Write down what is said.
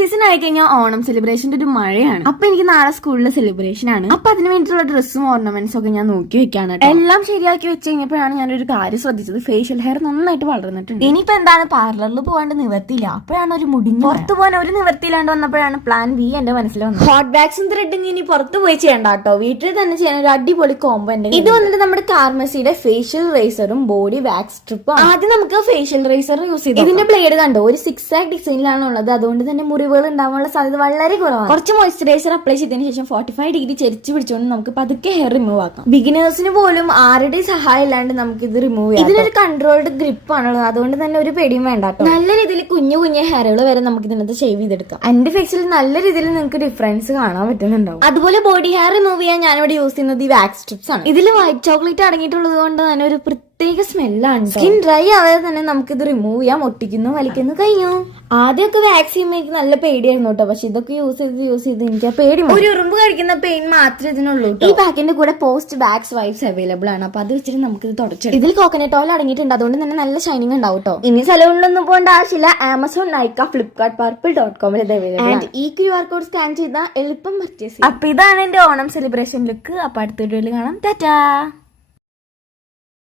Season ആയി കഴിഞ്ഞാൽ ഓണം സെലിബ്രേഷന്റെ ഒരു മഴയാണ്. അപ്പൊ എനിക്ക് നാളെ സ്കൂളിലെ സെലിബ്രേഷൻ ആണ്. അപ്പൊ അതിന് വേണ്ടിയിട്ടുള്ള ഡ്രസ്സും ഓർണമെന്റ്സും ഒക്കെ ഞാൻ നോക്കി വെക്കാണ്. എല്ലാം ശരിയാക്കി വെച്ച് കഴിഞ്ഞപ്പോഴാണ് ഞാനൊരു കാര്യം ശ്രദ്ധിച്ചത്. ഫേഷ്യൽ ഹെയർ നന്നായിട്ട് വളർന്നിട്ടുണ്ട്. ഇനിയിപ്പോ എന്താണ്, പാർലറിൽ പോകാണ്ട് നിവർത്തിയില്ല. അപ്പോഴാണ് ഒരു മുടിഞ്ഞു പുറത്തു പോകാൻ ഒരു നിവർത്തിയില്ലാണ്ട് വന്നപ്പോഴാണ് പ്ലാൻ ബി എന്റെ മനസ്സിൽ വന്നത്. ഹോട്ട് വാക്സും ത്രെഡിങ് ഇനി പുറത്ത് പോയി ചെയ്യണ്ട കേട്ടോ, വീട്ടിൽ തന്നെ ചെയ്യാൻ ഒരു അടിപൊളി കോംബോ ഉണ്ട്. ഇത് വന്നിട്ട് നമ്മുടെ കാർമസിയുടെ ഫേഷ്യൽ റേസറും ബോഡി വാക്സ് സ്ട്രിപ്പും. ആദ്യം നമുക്ക് ഫേഷ്യൽ റേസർ യൂസ് ചെയ്ത് ഇതിന്റെ ബ്ലേഡ് കണ്ടോ, ഒരു 6 ആക് ഡിസൈനിലാണ് ഉള്ളത്. അതുകൊണ്ട് തന്നെ മുറിവുകൾ ഉണ്ടാവാനുള്ള സാധ്യത വളരെ കുറവാണ്. കുറച്ച് മോയ്സ്ചറൈസർ അപ്ലൈ ചെയ്തതിന് ശേഷം 45 ഡിഗ്രി ചെരിച്ച് പിടിച്ചുകൊണ്ട് നമുക്ക് പതുക്കെ ഹെയർ റിമൂവ് ആക്കാം. ബിഗിനേഴ്സിന് പോലും ആരുടെ സഹായം ഇല്ലാണ്ട് നമുക്ക് ഇത് റിമൂവ് ചെയ്യാം. ഇതിനൊരു കൺട്രോൾഡ് ഗ്രിപ്പ് ആണുള്ളത്. അതുകൊണ്ട് തന്നെ ഒരു പേടിയും വേണ്ട. നല്ല രീതിയിൽ കുഞ്ഞു കുഞ്ഞു ഹെയറുകൾ വരെ നമുക്ക് ഇതിനകത്ത് ഷേവ് ചെയ്തെടുക്കാം. എന്റെ ഫേസിൽ നല്ല രീതിയിൽ നിങ്ങൾക്ക് ഡിഫറൻസ് കാണാൻ പറ്റുന്നുണ്ടാവും. അതുപോലെ ബോഡി ഹെയർ റിമൂവ് ചെയ്യാൻ ഞാനിവിടെ യൂസ് ചെയ്യുന്നത് ഈ വാക്സ് സ്ട്രിപ്സ് ആണ്. ഇതിൽ വൈറ്റ് ചോക്ലേറ്റ് അടങ്ങിയിട്ടുള്ളത് കൊണ്ട് തന്നെ ഒരു പ്രത്യേക സ്മെല്ലാണ്. സ്കിൻ ഡ്രൈ ആവാതെ തന്നെ നമുക്ക് ഇത് റിമൂവ് ചെയ്യാം. ഒട്ടിക്കുന്നു, വലിക്കുന്നു, കഴിഞ്ഞു. ആദ്യമൊക്കെ വാക്സ് ചെയ്യുമ്പോൾ എനിക്ക് നല്ല പേടിയായിരുന്നു കേട്ടോ. പക്ഷെ ഇതൊക്കെ യൂസ് ചെയ്ത് എനിക്ക് ആ പേടി, ഒരു ഉറുമ്പ് കഴിക്കുന്ന പെയിൻ മാത്രമേ ഇതിനുള്ളൂ. ഈ പാക്കിന്റെ കൂടെ പോസ്റ്റ് വാക്സ് വൈപ്സ് അവൈലബിൾ ആണ്. അപ്പൊ അത് വെച്ചിട്ട് നമുക്ക് ഇത് തുടച്ചെടുക്കാം. ഇതിൽ കോക്കനട്ട് ഓയിൽ അടങ്ങിയിട്ടുണ്ട്. അതുകൊണ്ട് തന്നെ നല്ല ഷൈനിങ് ഉണ്ടാവും കേട്ടോ. ഇനി സ്ഥലങ്ങളിലൊന്നും പോകേണ്ട ആവശ്യമില്ല. ആമസോൺ, നൈക്ക, ഫ്ലിപ്കാർട്ട്, പർപ്പിൾ.com ഇത് അവൈലബിൾ ആണ്. ഈ QR കോഡ് സ്കാൻ ചെയ്താൽ എളുപ്പം പർച്ചേസ് ചെയ്യാം. അപ്പൊ ഇതാണ് എന്റെ ഓണം സെലിബ്രേഷൻ ലുക്ക്. അപ്പൊ അടുത്ത വീഡിയോയിൽ കാണാം. ടാറ്റാ.